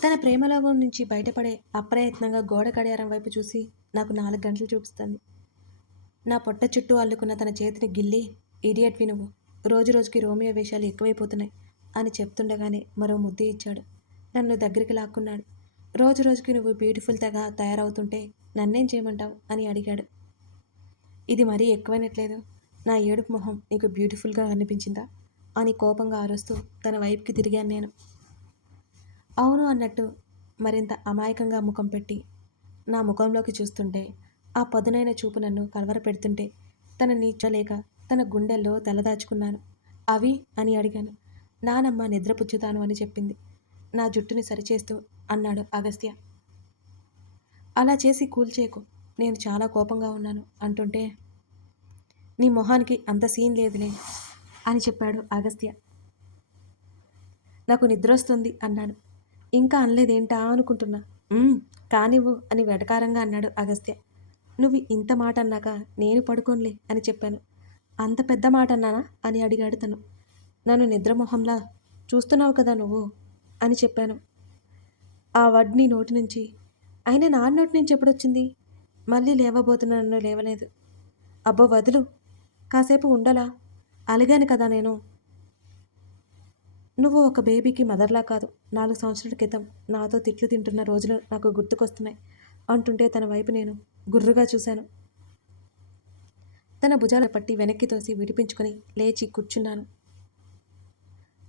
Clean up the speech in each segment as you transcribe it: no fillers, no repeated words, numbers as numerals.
తన ప్రేమలోకం నుంచి బయటపడే అప్రయత్నంగా గోడ గడియారం వైపు చూసి నాకు 4 గంటలు చూపిస్తుంది. నా పొట్ట చుట్టూ అల్లుకున్న తన చేతిని గిల్లి, ఇడియట్‌వి నువ్వు. రోజు రోజుకి రోమియో వేషాలు ఎక్కువైపోతున్నాయి అని చెప్తుండగానే మరో ముద్దు ఇచ్చాడు. నన్ను దగ్గరికి లాక్కున్నాడు. రోజు రోజుకి నువ్వు బ్యూటిఫుల్‌గా తయారవుతుంటే నన్నేం చేయమంటావు అని అడిగాడు. ఇది మరీ ఎక్కువైనట్లేదు. నా ఏడుపు మొహం నీకు బ్యూటిఫుల్‌గా అనిపించిందా అని కోపంగా అరుస్తూ తన వైపుకి తిరిగాను నేను. అవును అన్నట్టు మరింత అమాయకంగా ముఖం పెట్టి నా ముఖంలోకి చూస్తుంటే ఆ పదునైన చూపు నన్ను కలవరపెడుతుంటే తన నీచలేక తన గుండెల్లో తలదాచుకున్నాను. అవి అని అడిగాను. నానమ్మ నిద్రపుచ్చుతాను అని చెప్పింది. నా జుట్టుని సరిచేస్తూ అన్నాడు అగస్త్య. అలా చేసి కూల్చేయకు, నేను చాలా కోపంగా ఉన్నాను అంటుంటే నీ మొహానికి అంత సీన్ లేదులే అని చెప్పాడు అగస్త్య. నాకు నిద్రొస్తుంది అన్నాను. ఇంకా అనలేదేంటా అనుకుంటున్నా. కానివ్వు అని వెటకారంగా అన్నాడు అగస్త్య. నువ్వు ఇంత మాట అన్నాక నేను పడుకోనులే అని చెప్పాను. అంత పెద్ద మాట అన్నానా అని అడిగాడు తను. నన్ను నిద్రమొహంలా చూస్తున్నావు కదా నువ్వు అని చెప్పాను. ఆ వర్డ్ నీ నోటి నుంచి. అయినా నా నోటి నుంచి ఎప్పుడొచ్చింది? మళ్ళీ లేవబోతున్నా నన్ను లేవలేదు. అబ్బో వదులు, కాసేపు ఉండలా, అలిగాను కదా నేను. నువ్వు ఒక బేబీకి మదర్లా కాదు. 4 సంవత్సరాల క్రితం నాతో తిట్లు తింటున్న రోజులు నాకు గుర్తుకొస్తున్నాయి అంటుంటే తన వైపు నేను గుర్రుగా చూశాను. తన భుజాల పట్టి వెనక్కి తోసి విడిపించుకొని లేచి కూర్చున్నాను.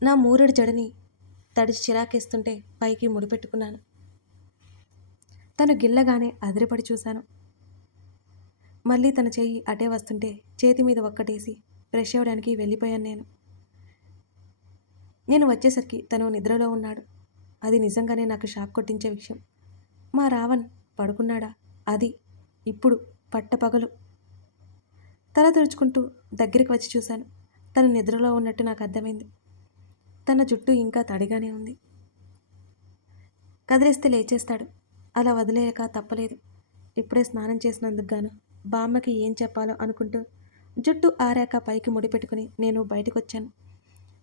నా మూరెడు జడని తడిచి చిరాకేస్తుంటే పైకి ముడిపెట్టుకున్నాను. తను గిల్లగానే అదిరిపడి చూశాను. మళ్ళీ తన చెయ్యి అటే వస్తుంటే చేతి మీద ఒక్కటేసి ఫ్రెష్ అవ్వడానికి వెళ్ళిపోయాను నేను. నేను వచ్చేసరికి తను నిద్రలో ఉన్నాడు. అది నిజంగానే నాకు షాక్ కొట్టించే విషయం. మా రావణ్ పడుకున్నాడా? అది ఇప్పుడు పట్టపగలు. తల తుడుచుకుంటూ దగ్గరికి వచ్చి చూశాను. తను నిద్రలో ఉన్నట్టు నాకు అర్థమైంది. తన జుట్టు ఇంకా తడిగానే ఉంది. కదిలిస్తే లేచేస్తాడు. అలా వదిలేయక తప్పలేదు. ఇప్పుడే స్నానం చేసినందుకు గాను బామ్మకి ఏం చెప్పాలో అనుకుంటూ జుట్టు ఆరాక పైకి ముడిపెట్టుకుని నేను బయటకొచ్చాను.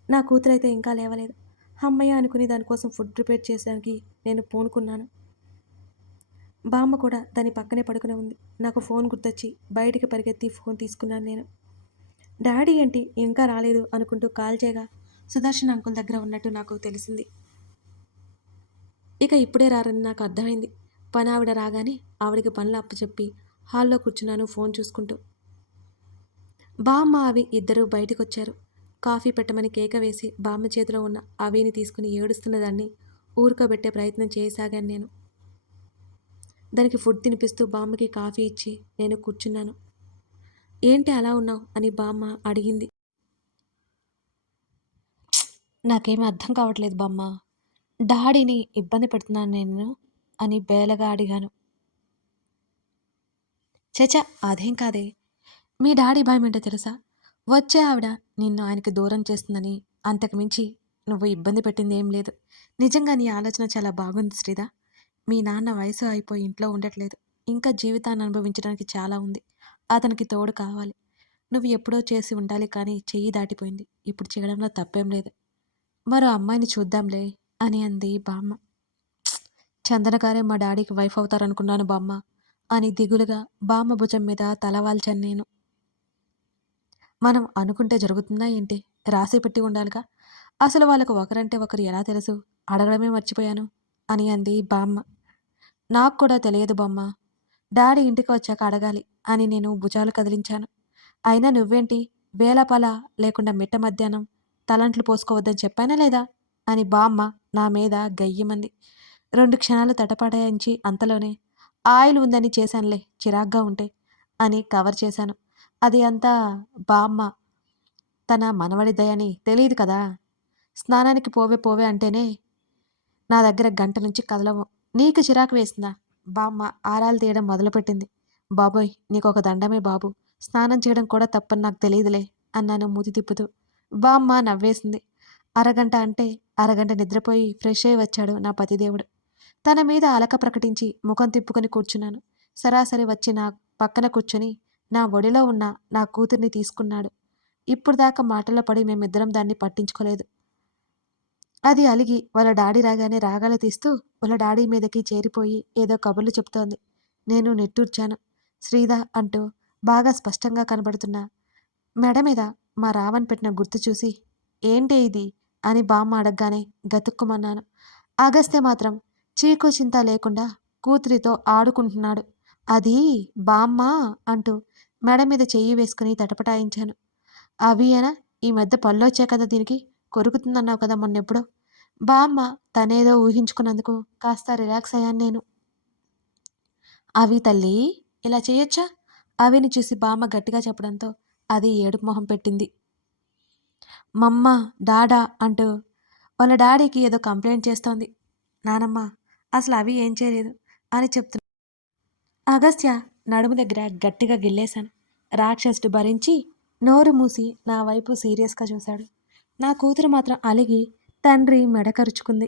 నా కూతురైతే ఇంకా లేవలేదు. అమ్మయ్య అనుకుని దానికోసం ఫుడ్ ప్రిపేర్ చేసడానికి నేను పూనుకున్నాను. బామ్మ కూడా దాని పక్కనే పడుకుని ఉంది. నాకు ఫోన్ గుర్తొచ్చి బయటికి పరిగెత్తి ఫోన్ తీసుకున్నాను నేను. డాడీ ఏంటి ఇంకా రాలేదు అనుకుంటూ కాల్ చేయగా సుదర్శన్ అంకుల్ దగ్గర ఉన్నట్టు నాకు తెలిసింది. ఇక ఇప్పుడే రారని నాకు అర్థమైంది. పని ఆవిడ రాగానే ఆవిడికి పనులు అప్పచెప్పి హాల్లో కూర్చున్నాను ఫోన్ చూసుకుంటూ. బామ్మ అవి ఇద్దరూ బయటకొచ్చారు. కాఫీ పెట్టమని కేక వేసి బామ్మ చేతిలో ఉన్న అవిని తీసుకుని ఏడుస్తున్న దాన్ని ఊరుకోబెట్టే ప్రయత్నం చేయసాగాను నేను. దానికి ఫుడ్ తినిపిస్తూ బామ్మకి కాఫీ ఇచ్చి నేను కూర్చున్నాను. ఏంటి అలా ఉన్నావు అని బామ్మ అడిగింది. నాకేమీ అర్థం కావట్లేదు బామ్మ. డాడీని ఇబ్బంది పెడుతున్నాను నేను అని బేలగా అడిగాను. చచ, అదేం కాదే. మీ డాడీ భయం ఏంటో తెలుసా? వచ్చే ఆవిడ నిన్ను ఆయనకి దూరం చేస్తుందని. అంతకు మించి నువ్వు ఇబ్బంది పెట్టింది ఏం లేదు. నిజంగా నీ ఆలోచన చాలా బాగుంది శ్రీదా. మీ నాన్న వయసు అయిపోయి ఇంట్లో ఉండట్లేదు. ఇంకా జీవితాన్ని అనుభవించడానికి చాలా ఉంది. అతనికి తోడు కావాలి. నువ్వు ఎప్పుడో చేసి ఉండాలి కానీ చెయ్యి దాటిపోయింది. ఇప్పుడు చేయడంలో తప్పేం లేదు. మరో అమ్మాయిని చూద్దాంలే అని అంది బామ్మ. చందనగారే మా డాడీకి వైఫ్ అవుతారనుకున్నాను బామ్మ అని దిగులుగా బామ్మ భుజం మీద తలవాల్చాను నేను. మనం అనుకుంటే జరుగుతుందా ఏంటి? రాసి పెట్టి ఉండాలిగా. అసలు వాళ్ళకు ఒకరంటే ఒకరు ఎలా తెలుసు? అడగడమే మర్చిపోయాను అని అంది బామ్మ. నాకు కూడా తెలియదు బామ్మ. డాడీ ఇంటికి వచ్చాక అడగాలి అని నేను భుజాలు కదిలించాను. అయినా నువ్వేంటి వేళపాల లేకుండా మిట్ట మధ్యాహ్నం తలంట్లు పోసుకోవద్దని చెప్పానా లేదా అని బామ్మ నా మీద గయ్యమంది. 2 క్షణాలు తటపటాయించి అంతలోనే ఆయిల్ ఉందని చేశానులే చిరాగ్గా ఉంటే అని కవర్ చేశాను. అది అంతా బామ్మ తన మనవడి దయని తెలీదు కదా. స్నానానికి పోవే పోవే అంటేనే నా దగ్గర గంట నుంచి కదలవు. నీకు చిరాకు వేసిందా? బామ్మ ఆరాలు తీయడం మొదలుపెట్టింది. బాబోయ్, నీకొక దండమే బాబు. స్నానం చేయడం కూడా తప్పని నాకు తెలియదులే అన్నాను మూతి తిప్పుతూ. బామ్మ నవ్వేసింది. అరగంట అంటే అరగంట నిద్రపోయి ఫ్రెష్ అయి వచ్చాడు నా పతిదేవుడు. తన మీద అలక ప్రకటించి ముఖం తిప్పుకొని కూర్చున్నాను. సరాసరి వచ్చి నా పక్కన కూర్చొని నా ఒడిలో ఉన్న నా కూతుర్ని తీసుకున్నాడు. ఇప్పుడు దాకా మాటల్లో పడి మేమిద్దరం దాన్ని పట్టించుకోలేదు. అది అలిగి వాళ్ళ డాడీ రాగానే రాగాలు తీస్తూ వాళ్ళ డాడీ మీదకి చేరిపోయి ఏదో కబుర్లు చెప్తోంది. నేను నిట్టూర్చాను. శ్రీధ అంటూ బాగా స్పష్టంగా కనబడుతున్న మెడ మీద మా రావణ్ పెట్టిన గుర్తు చూసి ఏంటి ఇది అని బామ్మ అడగగానే గతుక్కుమన్నాను. అగస్త్య మాత్రం చీకు చింత లేకుండా కూతురితో ఆడుకుంటున్నాడు. అది బామ్మ అంటూ మెడ మీద చెయ్యి వేసుకుని తటపటాయించాను. అవియేనా ఈ మధ్య పళ్ళొచ్చాయి కదా దీనికి కొరుకుతుందన్నావు కదా మొన్నెప్పుడో. బామ్మ తనేదో ఊహించుకున్నందుకు కాస్త రిలాక్స్ అయ్యాను నేను. అవి తల్లి ఇలా చేయొచ్చా? అవిని చూసి బామ్మ గట్టిగా చెప్పడంతో అది ఏడుపు మొహం పెట్టింది. మమ్మ డాడా అంటూ వాళ్ళ డాడీకి ఏదో కంప్లైంట్ చేస్తోంది. నానమ్మ అసలు అవి ఏం చేయలేదు అని చెప్తున్నా. అగస్త్య నడుము దగ్గర గట్టిగా గిల్లేశాను. రాక్షసుడు భరించి నోరు మూసి నా వైపు సీరియస్గా చూశాడు. నా కూతురు మాత్రం అలిగి తండ్రి మెడ కరుచుకుంది.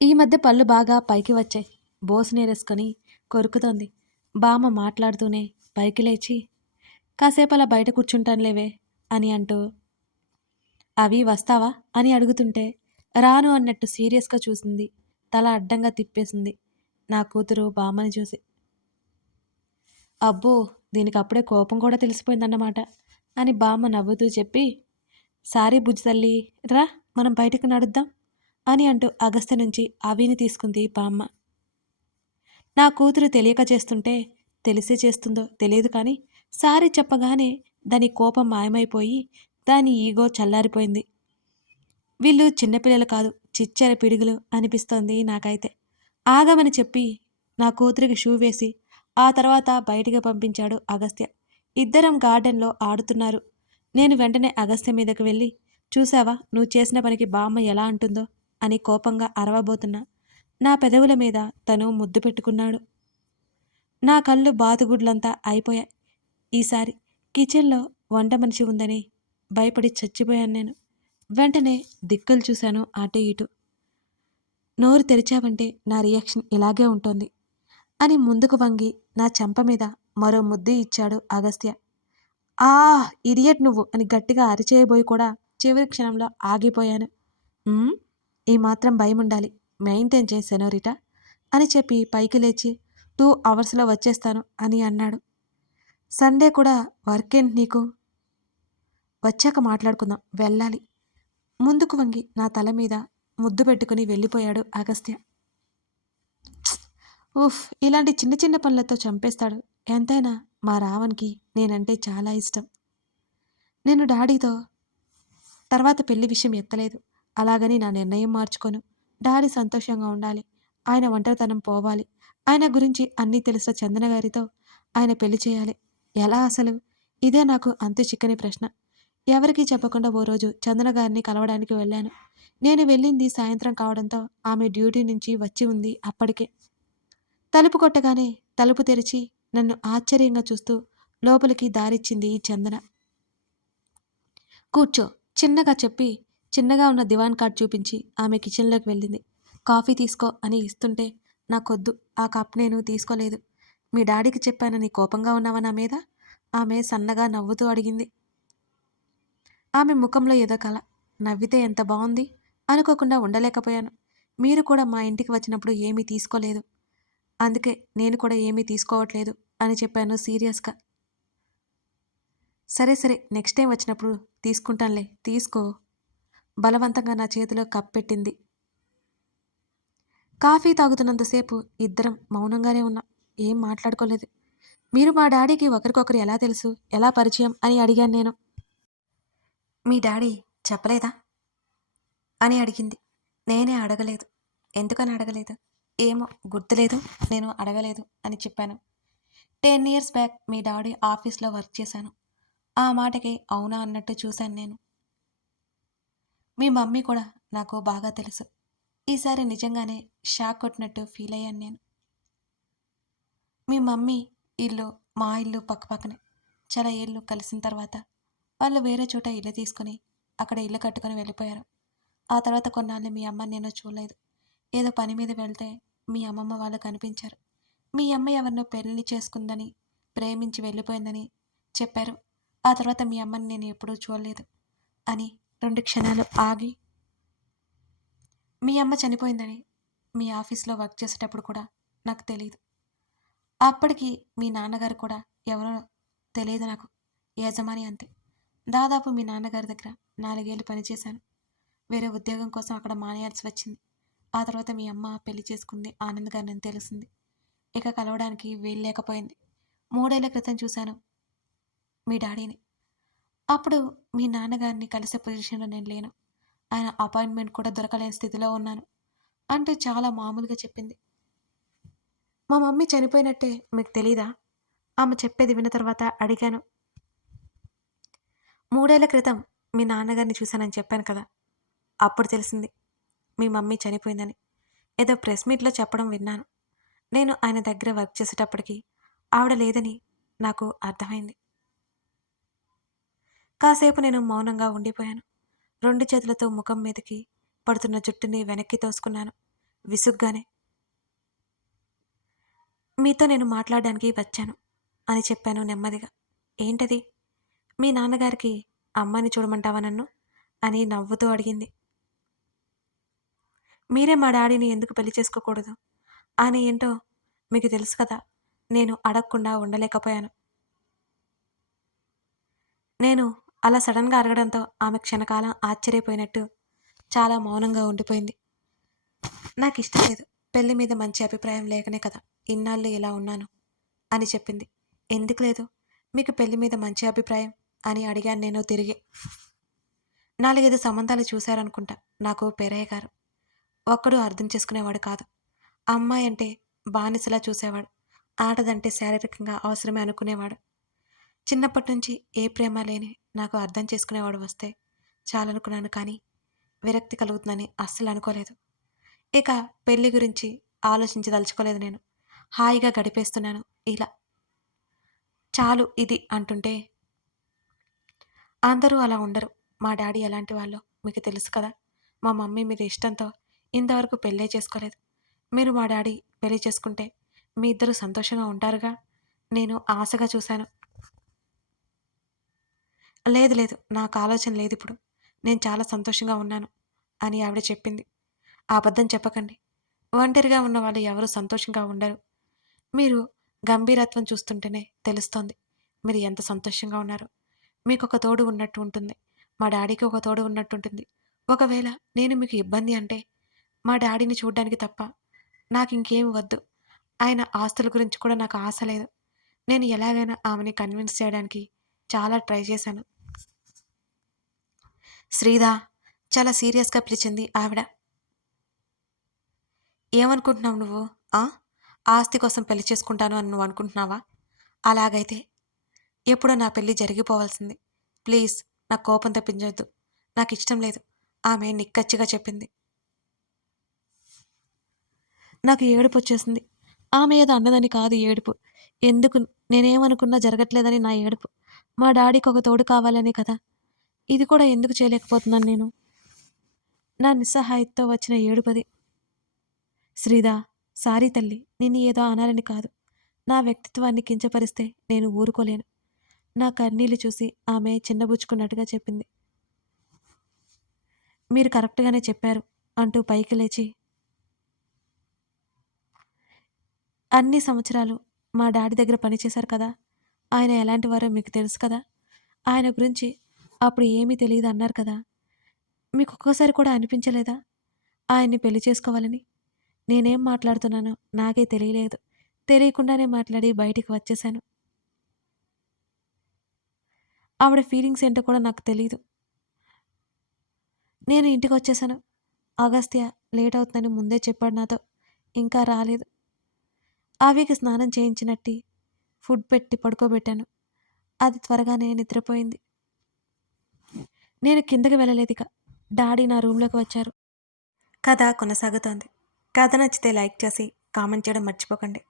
ఈ మధ్య పళ్ళు బాగా పైకి వచ్చాయి. బోసినేరేసుకొని కొరుకుతోంది. బామ్మ మాట్లాడుతూనే పైకి లేచి కాసేపు అలా బయట కూర్చుంటానులేవే అని అంటూ అవి వస్తావా అని అడుగుతుంటే రాను అన్నట్టు సీరియస్గా చూసింది. తల అడ్డంగా తిప్పేసింది నా కూతురు బామ్మని చూసి. అబ్బో దీనికి అప్పుడే కోపం కూడా తెలిసిపోయిందన్నమాట అని బామ్మ నవ్వుతూ చెప్పి సారీ బుజ్జి తల్లి రా మనం బయటికి నడుద్దాం అని అంటూ అగస్త్య నుంచి అవిని తీసుకుంది బామ్మ. నా కూతురు తెలియక చేస్తుంటే తెలిసే చేస్తుందో తెలియదు కానీ సారీ చెప్పగానే దాని కోపం మాయమైపోయి దాని ఈగో చల్లారిపోయింది. వీళ్ళు చిన్నపిల్లలు కాదు చిచ్చెర పిడుగులు అనిపిస్తోంది నాకైతే. ఆగమని చెప్పి నా కూతురికి షూ వేసి ఆ తర్వాత బయటికి పంపించాడు అగస్త్య. ఇద్దరం గార్డెన్లో ఆడుతున్నారు. నేను వెంటనే అగస్త్య మీదకి వెళ్ళి చూసావా నువ్వు చేసిన పనికి బామ్మ ఎలా అంటుందో అని కోపంగా అరవబోతున్నా. నా పెదవుల మీద తను ముద్దు పెట్టుకున్నాడు. నా కళ్ళు బాతుగుడ్లంతా అయిపోయాయి. ఈసారి కిచెన్లో వంట మనిషి ఉందని భయపడి చచ్చిపోయాను నేను. వెంటనే దిక్కులు చూశాను అటు ఇటు. నోరు తెరిచావంటే నా రియాక్షన్ ఇలాగే ఉంటుంది అని ముందుకు వంగి నా చెంప మీద మరో ముద్దు ఇచ్చాడు అగస్త్య. ఆ ఇడియట్ నువ్వు అని గట్టిగా అరిచేయబోయి కూడా చివరి క్షణంలో ఆగిపోయాను. ఈ మాత్రం భయం ఉండాలి, మెయింటైన్ చేయి సెనోరిటా అని చెప్పి పైకి లేచి 2 అవర్స్లో వచ్చేస్తాను అని అన్నాడు. సండే కూడా వర్కేంటి నీకు? వచ్చాక మాట్లాడుకుందాం, వెళ్ళాలి. ముందుకు వంగి నా తల మీద ముద్దు పెట్టుకుని వెళ్ళిపోయాడు అగస్త్య. ఉఫ్ ఇలాంటి చిన్న చిన్న పనులతో చంపేస్తాడు. ఎంతైనా మా రావణ్కి నేనంటే చాలా ఇష్టం. నేను డాడీతో తర్వాత పెళ్లి విషయం ఎత్తలేదు. అలాగని నా నిర్ణయం మార్చుకోను. డాడీ సంతోషంగా ఉండాలి, ఆయన ఒంటరితనం పోవాలి, ఆయన గురించి అన్నీ తెలిసిన చందన గారితో ఆయన పెళ్లి చేయాలి. ఎలా అసలు? ఇదే నాకు అంతు చిక్కని ప్రశ్న. ఎవరికీ చెప్పకుండా ఓ రోజు చందన గారిని కలవడానికి వెళ్ళాను. నేను వెళ్ళింది సాయంత్రం కావడంతో ఆమె డ్యూటీ నుంచి వచ్చి ఉంది అప్పటికే. తలుపు కొట్టగానే తలుపు తెరిచి నన్ను ఆశ్చర్యంగా చూస్తూ లోపలికి దారిచ్చింది చందన. కూర్చో చిన్నగా చెప్పి చిన్నగా ఉన్న దివాన్ కార్డ్ చూపించి ఆమె కిచెన్లోకి వెళ్ళింది. కాఫీ తీసుకో అని ఇస్తుంటే నాకొద్దు, ఆ కప్ నేను తీసుకోలేదు. మీ డాడీకి చెప్పానని కోపంగా ఉన్నావా నా మీద? ఆమె సన్నగా నవ్వుతూ అడిగింది. ఆమె ముఖంలో ఏదో కల. నవ్వితే ఎంత బాగుంది అనుకోకుండా ఉండలేకపోయాను. మీరు కూడా మా ఇంటికి వచ్చినప్పుడు ఏమీ తీసుకోలేదు, అందుకే నేను కూడా ఏమీ తీసుకోవట్లేదు అని చెప్పాను సీరియస్గా. సరే సరే నెక్స్ట్ టైం వచ్చినప్పుడు తీసుకుంటానులే, తీసుకో. బలవంతంగా నా చేతిలో కప్ పెట్టింది. కాఫీ తాగుతున్నంతసేపు ఇద్దరం మౌనంగానే ఉన్నాం. ఏం మాట్లాడుకోలేదు. మీరు మా డాడీకి ఒకరికొకరు ఎలా తెలుసు, ఎలా పరిచయం అని అడిగాను నేను. మీ డాడీ చెప్పలేదా అని అడిగింది. నేనే అడగలేదు. ఎందుకని అడగలేదు? ఏమో గుర్తులేదు, నేను అడగలేదు అని చెప్పాను. 10 years బ్యాక్ మీ డాడీ ఆఫీస్లో వర్క్ చేశాను. ఆ మాటకి అవునా అన్నట్టు చూశాను నేను. మీ మమ్మీ కూడా నాకు బాగా తెలుసు. ఈసారి నిజంగానే షాక్ కొట్టినట్టు ఫీల్ అయ్యాను నేను. మీ మమ్మీ ఇల్లు మా ఇల్లు పక్కపక్కనే. చాలా ఏళ్ళు కలిసిన తర్వాత వాళ్ళు వేరే చోట ఇల్లు తీసుకొని అక్కడ ఇల్లు కట్టుకొని వెళ్ళిపోయారు. ఆ తర్వాత కొన్నాళ్ళు మీ అమ్మని నేను చూడలేదు. ఏదో పని మీద వెళ్తే మీ అమ్మమ్మ వాళ్ళు కనిపించారు. మీ అమ్మ ఎవరినో పెళ్లి చేసుకుందని, ప్రేమించి వెళ్ళిపోయిందని చెప్పారు. ఆ తర్వాత మీ అమ్మని నేను ఎప్పుడూ చూడలేదు అని 2 క్షణాలు ఆగి మీ అమ్మ చనిపోయిందని మీ ఆఫీస్‌లో వర్క్ చేసేటప్పుడు కూడా నాకు తెలీదు. అప్పటికి మీ నాన్నగారు కూడా ఎవరో తెలీదు నాకు. యజమాని అంతే. దాదాపు మీ నాన్నగారి దగ్గర 4 ఏళ్ళు పనిచేశాను. వేరే ఉద్యోగం కోసం అక్కడ మానేయాల్సి వచ్చింది. ఆ తర్వాత మీ అమ్మ పెళ్లి చేసుకుంది ఆనంద్ గారినని తెలిసింది. ఇక కలవడానికి వీలు లేకపోయింది. 3 ఏళ్ల క్రితం చూశాను మీ డాడీని. అప్పుడు మీ నాన్నగారిని కలిసే పొజిషన్‌లో నేను లేను. ఆయన అపాయింట్‌మెంట్ కూడా దొరకలేని స్థితిలో ఉన్నాను. అంటూ చాలా మామూలుగా చెప్పింది. మా మమ్మీ చనిపోయినట్టే మీకు తెలీదా? ఆమె చెప్పేది విన్న తర్వాత అడిగాను. 3 ఏళ్ల క్రితం మీ నాన్నగారిని చూశానని చెప్పాను కదా! అప్పుడు తెలిసింది మీ మమ్మీ చనిపోయిందని. ఏదో ప్రెస్ మీట్‌లో చెప్పడం విన్నాను. నేను ఆయన దగ్గర వర్క్ చేసేటప్పటికి ఆవిడ లేదని నాకు అర్థమైంది. కాసేపు నేను మౌనంగా ఉండిపోయాను. 2 చేతులతో ముఖం మీదకి పడుతున్న జుట్టుని వెనక్కి తోసుకున్నాను. విసుగ్గానే. మీతో నేను మాట్లాడడానికి వచ్చాను అని చెప్పాను నెమ్మదిగా. ఏంటది? మీ నాన్నగారికి అమ్మాయిని చూడమంటావా నన్ను? అని నవ్వుతూ అడిగింది. మీరే మా డాడీని ఎందుకు పెళ్లి చేసుకోకూడదు? ఆయన ఏంటో మీకు తెలుసు కదా! నేను అడగకుండా ఉండలేకపోయాను. నేను అలా సడన్‌గా అడగడంతో ఆమె క్షణకాలం ఆశ్చర్యపోయినట్టు చాలా మౌనంగా ఉండిపోయింది. నాకిష్టం లేదు. పెళ్లి మీద మంచి అభిప్రాయం లేకనే కదా ఇన్నాళ్ళు ఇలా ఉన్నాను అని చెప్పింది. ఎందుకు లేదు? మీకు పెళ్లి మీద మంచి అభిప్రాయం అని అడిగాను నేను తిరిగి. 4, 5 సంబంధాలు చూశారనుకుంటా నాకు పెరయ్య గారు. ఒక్కడు అర్థం చేసుకునేవాడు కాదు. అమ్మాయి అంటే బానిసలా చూసేవాడు. ఆడదంటే శారీరకంగా అవసరమే అనుకునేవాడు. చిన్నప్పటి నుంచి ఏ ప్రేమ లేని నాకు అర్థం చేసుకునేవాడు వస్తే చాలనుకున్నాను కానీ విరక్తి కలుగుతుందని అస్సలు అనుకోలేదు. ఇక పెళ్లి గురించి ఆలోచించదలుచుకోలేదు నేను. హాయిగా గడిపేస్తున్నాను ఇలా. చాలు ఇది అంటుంటే అందరూ అలా ఉండరు. మా డాడీ ఎలాంటి వాళ్ళో మీకు తెలుసు కదా! మా మమ్మీ మీద ఇష్టంతో ఇంతవరకు పెళ్ళే చేసుకోలేదు. మీరు మా డాడీ పెళ్లి చేసుకుంటే మీ ఇద్దరు సంతోషంగా ఉంటారుగా? నేను ఆశగా చూశాను. లేదు లేదు. నాకు ఆలోచన లేదిప్పుడు. నేను చాలా సంతోషంగా ఉన్నాను అని ఆవిడ చెప్పింది. అబద్ధం చెప్పకండి. ఒంటరిగా ఉన్న వాళ్ళు ఎవరు సంతోషంగా ఉండరు. మీరు గంభీరత్వం చూస్తుంటేనే తెలుస్తోంది. మీరు ఎంత సంతోషంగా ఉన్నారో. మీకొక తోడు ఉన్నట్టు ఉంటుంది. మా డాడీకి ఒక తోడు ఉన్నట్టుంటుంది. ఒకవేళ నేను మీకు ఇబ్బంది అంటే మా డాడీని చూడ్డానికి తప్ప నాకింకేమి వద్దు. ఆయన ఆస్తుల గురించి కూడా నాకు ఆశ లేదు. నేను ఎలాగైనా ఆమెని కన్విన్స్ చేయడానికి చాలా ట్రై చేశాను. శ్రీధా చాలా సీరియస్‌గా పిలిచింది ఆవిడ. ఏమనుకుంటున్నావు నువ్వు? ఆ! ఆస్తి కోసం పెళ్లి చేసుకుంటాను అని నువ్వనుకుంటున్నావా? అలాగైతే ఎప్పుడో నా పెళ్లి జరిగిపోవాల్సింది. ప్లీజ్ నాకు కోపం తెప్పించొద్దు. నాకిష్టం లేదు. ఆమె నిక్కచ్చిగా చెప్పింది. నాకు ఏడుపొచ్చేసింది. ఆమె ఏదో అన్నదని కాదు ఏడుపు. ఎందుకు నేనేమనుకున్నా జరగట్లేదని నా ఏడుపు. మా డాడీకొక తోడు కావాలనే కదా! ఇది కూడా ఎందుకు చేయలేకపోతున్నాను నేను? నా నిస్సహాయతతో వచ్చిన ఏడుపది. శ్రీధా! సారీ తల్లి. నిన్ను ఏదో అనాలని కాదు. నా వ్యక్తిత్వాన్ని కించపరిస్తే నేను ఊరుకోలేను. నా కన్నీళ్లు చూసి ఆమె చిన్నబుచ్చుకున్నట్టుగా చెప్పింది. మీరు కరెక్ట్‌గానే చెప్పారు అంటూ పైకి లేచి అన్ని సంవత్సరాలు మా డాడీ దగ్గర పనిచేశారు కదా! ఆయన ఎలాంటివారో మీకు తెలుసు కదా! ఆయన గురించి అప్పుడు ఏమీ తెలీదు అన్నారు కదా! మీకొక్కసారి కూడా అనిపించలేదా? ఆయన్ని పెళ్లి చేసుకోవాలని? నేనేం మాట్లాడుతున్నానో నాకే తెలియలేదు. తెలియకుండానే మాట్లాడి బయటికి వచ్చేశాను. ఆవిడ ఫీలింగ్స్ ఏంటో కూడా నాకు తెలీదు. నేను ఇంటికొచ్చేశాను. అగస్త్య లేట్ అవుతుందని ముందే చెప్పాడు నాతో. ఇంకా రాలేదు. ఆవికి స్నానం చేయించినట్టి ఫుడ్ పెట్టి పడుకోబెట్టాను. అది త్వరగానే నిద్రపోయింది. నేను కిందకి వెళ్ళలేదిక. డాడీ నా రూమ్‌లోకి వచ్చారు. కథ కొనసాగుతోంది. కథ నచ్చితే లైక్ చేసి, కామెంట్ చేయడం మర్చిపోకండి.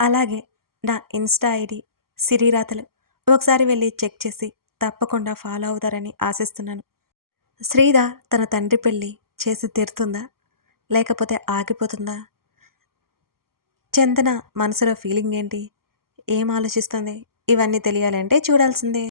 అలాగే నా ఇన్‌స్టా ఐడీ సిరిరాతలు. ఒకసారి వెళ్లి చెక్ చేసి తప్పకుండా ఫాలో అవుతారని ఆశిస్తున్నాను. శ్రీధ తన తండ్రి పెళ్లి చేసి తీరుతుందా? లేకపోతే ఆగిపోతుందా? చందన మనసులో ఫీలింగ్ ఏంటి? ఏం ఆలోచిస్తుంది? ఇవన్నీ తెలియాలంటే చూడాల్సిందే.